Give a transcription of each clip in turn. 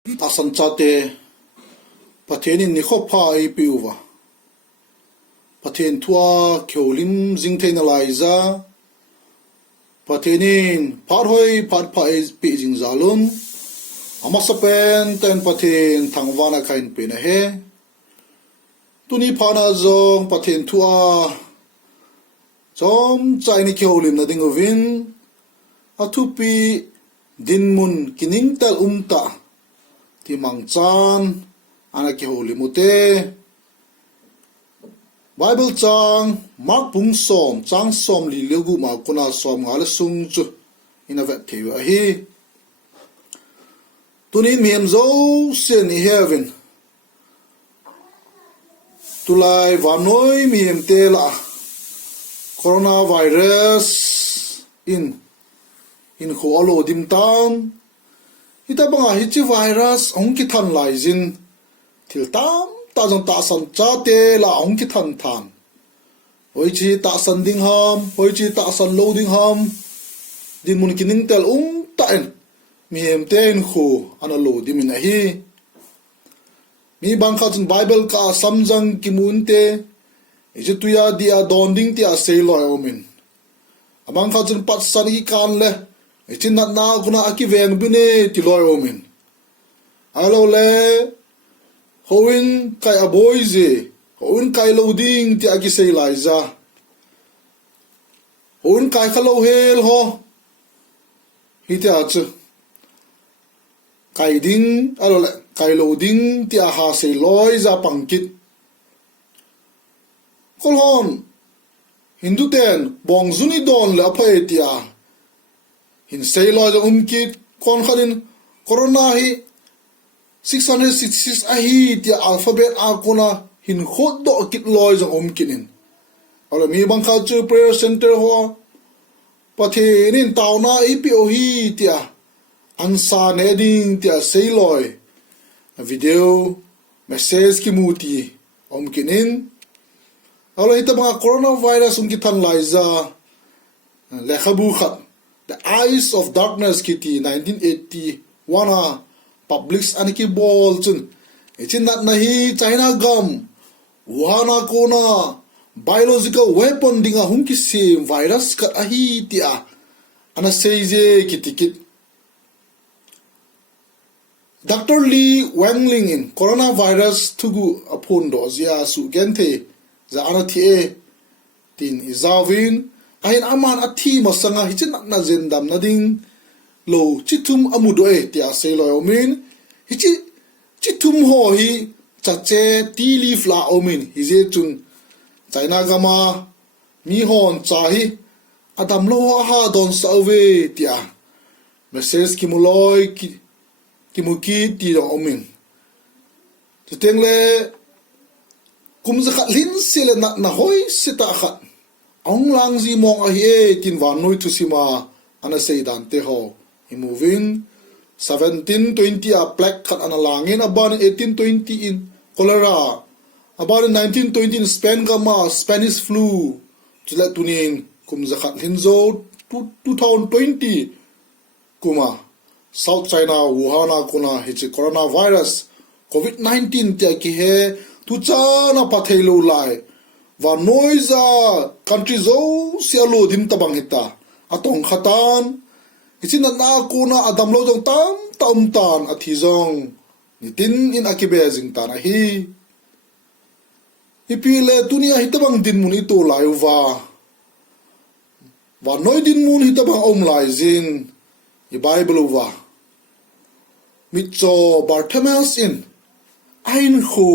asan chate pathian in ni kho pha ai piuwa pathian thua kyolim jingthein alaiza pathian in pharhoi pharpha ai pi jing zalun amasapen ten pathian thangwana khain pe na he tuni phana zong pathian thua chom chaini kyolim na dingovin athupi dinmun kining tal umta ti mangchan ana ki holi mute Bible chang mark pung som chang som li legu ma kuna som ngala sung chu ina vet theu a hi tunin miem zo sen i heaven tulai vanoi miem te la coronavirus in kho alo dim tam ita banga hi chi virus ong ki than lai jin thil tam ta jong ta san cha te la ong ki than than hoi chi ta san ding ham hoi chi ta san lo ding ham din mun ki ning tel ta en mi hem te in kho ana lo dim in a hi mi bang kha chun bible ka samjang ki mun te e je tuya dia don ding ti a sei lo omin amang kha chun pat san ki kan le chin nat na kuna aki veng bine ti loi omin alo le hoin kai a boy ze hoin kai loading ti aki sei lai za hoin kai khalo hel ho hi ti a chu kai ding alo le kai loading ti a ha sei loi za pangkit kolhon hindu ten bong zuni don le aphai ti a hin sei lo jong kit kon khalin corona hi 666 a hi ti alphabet a kona hin khot do kit loi jong kinin ala mi bang kha chu prayer center ho pathin in tauna ipo hi ti a ansa ne ding ti a sei loi video message ki muti kinin ala ita bang coronavirus ki than lai za le khabu khat The Eyes of Darkness kiti 1981 published aniki bol chun ichin nat nahi China gam Wuhan kona biological weapon dinga hungki sim virus kat ahi tia ana seize kitikit Dr. Lee Wangling in coronavirus tugu apon do zia su gente za ana tie tin izawin ahin aman athi masanga hichin na zendam na ding lo chitum amudoe tia se lo omin hichi chitum ho hi chache ti leaf la omin hize chun China gama mi hon chahi adam lo ha don sawe tia message ki muloi ki muki ti lo omin tengle kumza khat lin sile na hoi sita khat ong lang zi mong a hi tin van noi tu sima ana sei dan te ho hi moving 1720 a black khat ana langin aban 1820 in cholera aban 1920 in Spain gama Spanish flu chula tunin kum zakhat hinzo 2020 kuma South China Wuhan kuna hi coronavirus COVID-19 te ki he tu cha na pathelo lai và nói ra country zo sialo dim tabang hita atong khatan isin na ko na adam lo jong tam tan athi jong nitin in akibe jing ta na hi ipile tunia hitabang din mun ito layo va noi din mun hitabang om lai jin i bible wa mitso Bartimaeus in ain kho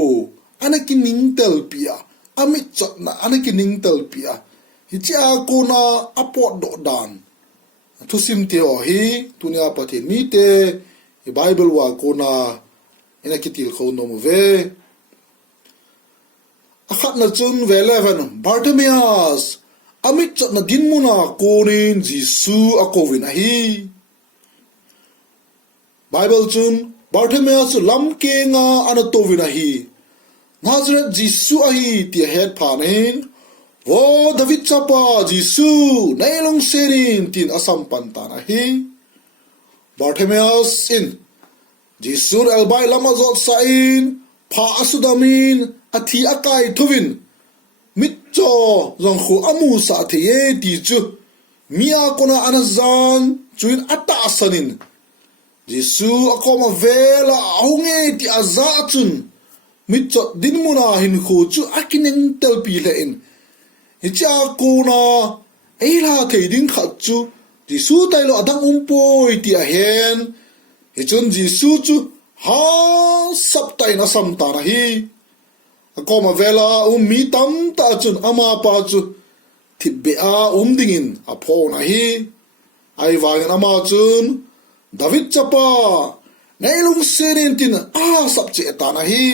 anakin ningtel pia amit chot na anakining talpia hichi a kona apot do dan thu sim te o hi tunia pathin mi te i bible wa kona ina kitil kho no mo ve akhat na chun ve 11 Bartimaeus amit chot na din muna konin jisu a kovin a hi bible chun Bartimaeus lam ke nga ana tovin a hi Nazareth Jisu ahi ti het phanin wo David chapa Jisu nailong serin tin asam pantan ahi Bartimaeus in Jisun elbai lama zot sain pha asudamin athi akai thuvin mitcho zong khu amu sa thiye ti chu mia kona anazan chuin ata sanin Jisu akoma vela ahunge ti aza chun mitcho dinmuna hin khu chu akinen telpi lein hicha kona eila theiding khat chu Jisu tailo adang umpoi ti a hen hichun Jisu chu ha sap tai na sam ta na hi akoma vela mi tam ta chun ama pa chu thibbe a dingin a pho na hi ai wangin ama chun David chapa nailung serin tin a sap che ta na hi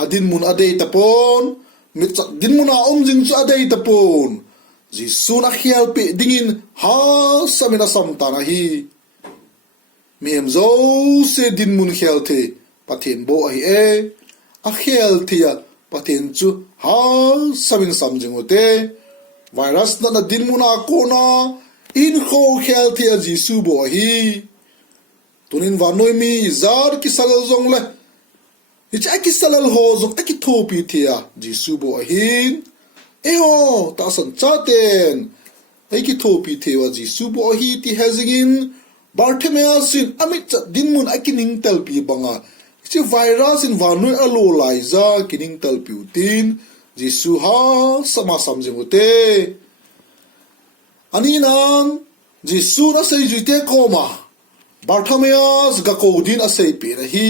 adin mun adei tapon mit din mun a jing chu adei tapon Jisu na khial pe dingin ha samina sam ta na hi Miem zo se din mun khial the pathen bo hi a khial thia pathen chu ha samin sam jing ote virus na din mun a ko na in kho khial thia Jisu bo hi tunin vanoi mi zar ki salal zong le ich aki salal ho zong aki thopi thia Jisu bo hin ho ta san chaten aki thopi thewa Jisu bo hi ti hazingin Bartimaeus in amit dinmun akining talpi banga chi virus in vanoi alo laiza kining talpi utin Jisu ha sama samjimute aninang Jisu na sei juite koma Bartimaeus ga kodin a sei pe hi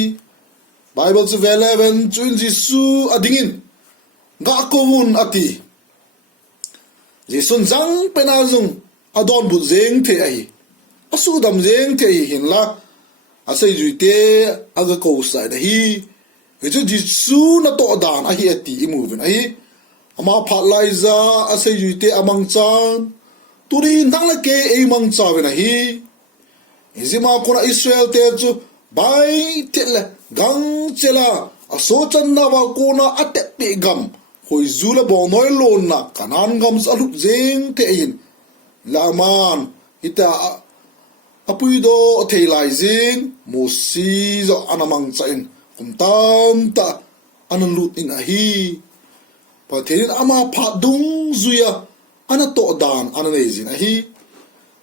Bible chu veleven chuin Jisu adingin ga kovun ati Jisun zang penazung adon bu zeng the ai asu dam zeng te hin la asai juite aga ko sai da hi eju Jisu na to dan a hi ati imovin ai ama phat lai za asai juite amang chan turi nang la ke e mang cha ve na hi izima kona Israel te chu bai tel gang chela aso chan na wa kona ate pe gam hoi zula bo noi lon na kanan gam alup zeng te in laman ita apuido theilai zing mosi zo anamang chain kumtam ta anan lut in a hi pathin ama phadung zuya anato dan ananezin a hi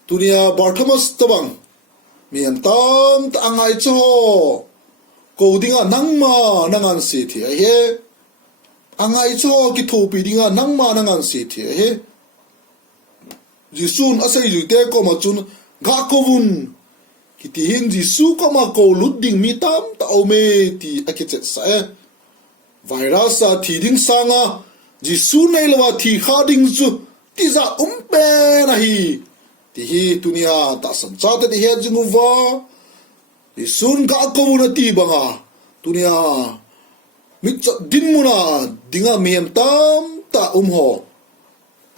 tunia Bartimaeus tabang miam tam ta angai cho kodinga nangma nangan si thi a he angai cho ki thopi dinga nangma nangan si thi a he Jisun asai juite ko ma chun ga kovun kiti hin Jisu kama ko ludding mi tam ta ome ti akichet sa virus a thi ding sanga Jisu nei lawa thi kha ding chu ti za umpe na hi ti hi tunia ta sam cha ta ti he jingu wa Jisun ga kovun ti banga tunia mit din muna dinga mem tam ta ho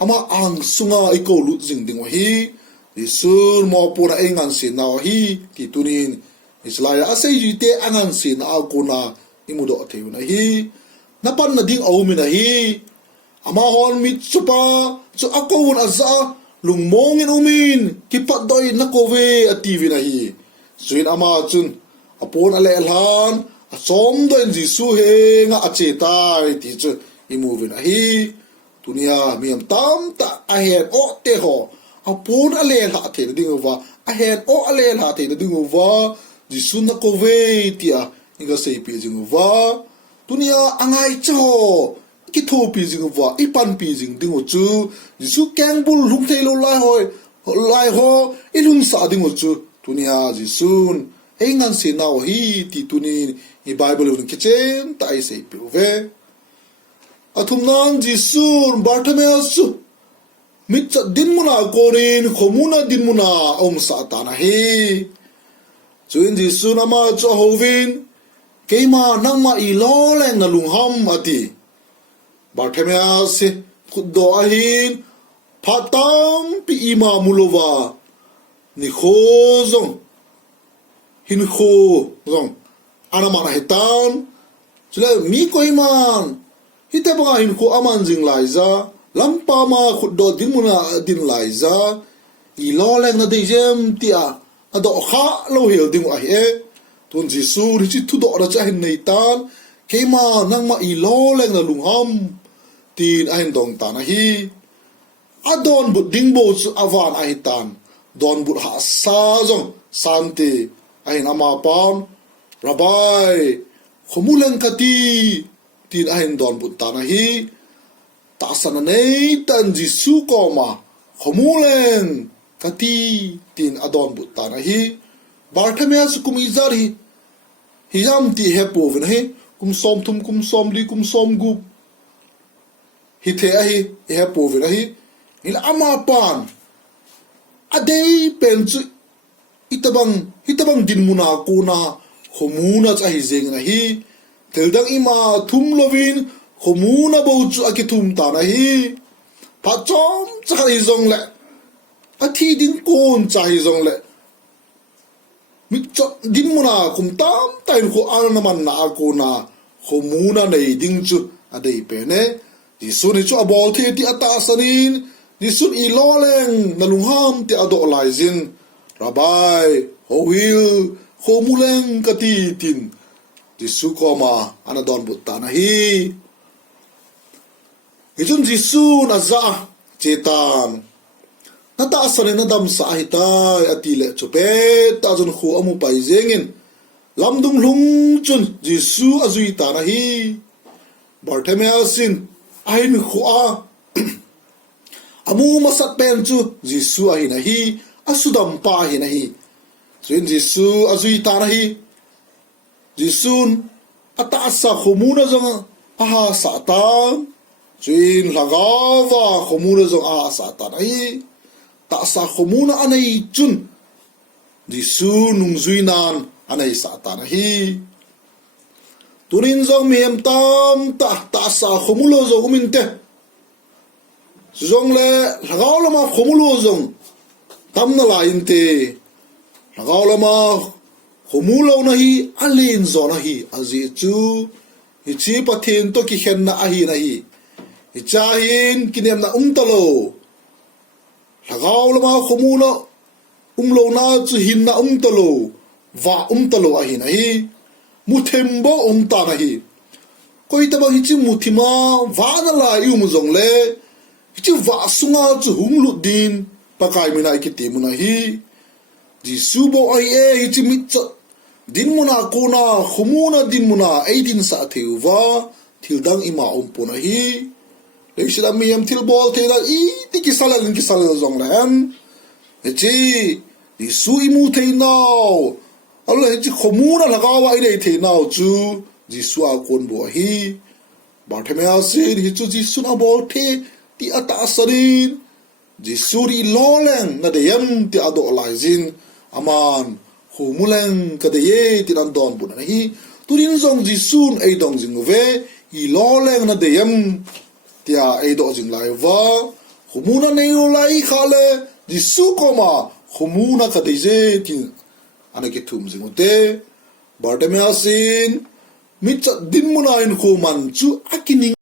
ama ang sunga iko lut jing ding wa hi Jisun mo pura engan sin na hi ti tunin Islaya asai jite angan sin aguna imudo theu na hi napan na ding au mi na hi ama hon mit chupa chu akowun aza lungmong in umin kipat doi na kove ativi na hi suin ama chun apon ale alhan asom doin Jisu he nga acheta ti chu imovin na hi tunia miam tam ta ahen o te ho apun ale la the ding wa ahen o ale la the ding wa Jisu na ko ve tia inga sei pi jing wa tunia angai cho ki tho pi jing wa ipan pi jing ding chu Jisu kang bul lung thei lo lai ho ilung sa ding chu tunia Jisun engan se na hi ti tuni i Bible un kitchen ta ai sei pi ve athumnan Jisun Bartimaeus mit din muna korin khomuna din muna om satana he chuin Jisu nama cho hovin keima nangma i lo leng na lungham ati Bartimaeus khuddo ahin phatam pi ima mulova ni khozong hin kho zong anamana hetan chule mi koiman hitaba hin kho aman jing laiza lampa ma khuddo din muna din laiza i lo leng na de jem tia ado kha lo hel ding a he tuần Giêsu thì chỉ thu độ ra cho hình này tan cái mà nang mà ý lo lên là lùng ham tin anh đồng tan hi adon bút ding bo chu avan ai tan don bút hạ sa jong santi anh ama pan rabai khomulen kati tin anh don bút tan hi ta sana nei tan Giêsu ko ma khomulen kati tin adon bút tan hi Bartimaeus kum izar hi hiyam ti hepo ven he kum som li kum som gup hi the a hi hepo ven hi ila ama pan adei pen chu hitabang din muna ko na khomuna cha hi zeng na hi teldang ima thum lovin khomuna bo chu akitum ta na hi pa chom cha hi zong le athi din kon cha hi zong le mi chot din muna kum tam tai ko an naman na ko na khomuna nei ding chu adei pe ne di su ni chu abol the ti ata sanin di sun i loleng na lungham ti ado lai zin rabai ho wil khomuleng kati tin di su ko ma anadon but na hi hijun di su na za chetan nata asane na dam sa hitai atile chupe ta jun khu amu pai zengin lamdung lung chun Giêsu azui ta na hi Bartimaeus sin ain khu a amu masat pen chu Giêsu a hi na hi asudam pa hi na hi chuin Giêsu azui ta na hi Giêsun ata sa khomuna jong aha sa ta chuin lagawa khomuna jong aha sa ta na hi ta sa khomuna anei chun Giêsu nung zuinan anei sa ta na hi tunin zong miem tam ta sa khomulo zong uminte zong le lagaw lama khomulo zong tam na la inte lagaw lama khomulo na hi alin zo na hi azi chu hi chi pathin to ki khen na a hi na hi hi cha hin kinem na talo lagaw lama khomulo lo na chu hin na talo va talo a hi na hi muthembo ta na hi koi ta ba hi chi muthima va na la yu mu zong le hi chi va sunga chu hunglu din pakai mina ki ti mu na hi Giêsu bo ai e hi chi mit din mu na ko na khumuna din mu na ai din sa theu wa thil dang ima po na hi le shida mi am thil bol the la i ti ki sala zong la an e chi Giêsu i mu the now Allah hi chi khomuna lagawa ai nei the now chu Giêsu a kon bo hi Bartimaeus sin hi chu Giêsu na bol the ti ata sarin Giêsu ri loleng na de yam ti ado lai zin aman khomuleng ka de ye ti dan don bu na hi turin zong Giêsu ai dong jing ve i loleng na de yam ti a ai do jing lai wa khomuna nei lai khale Giêsu ko ma khomuna ka de je ti anaki thum zingote Bartimaeus sin mit din muna in ko man chu akini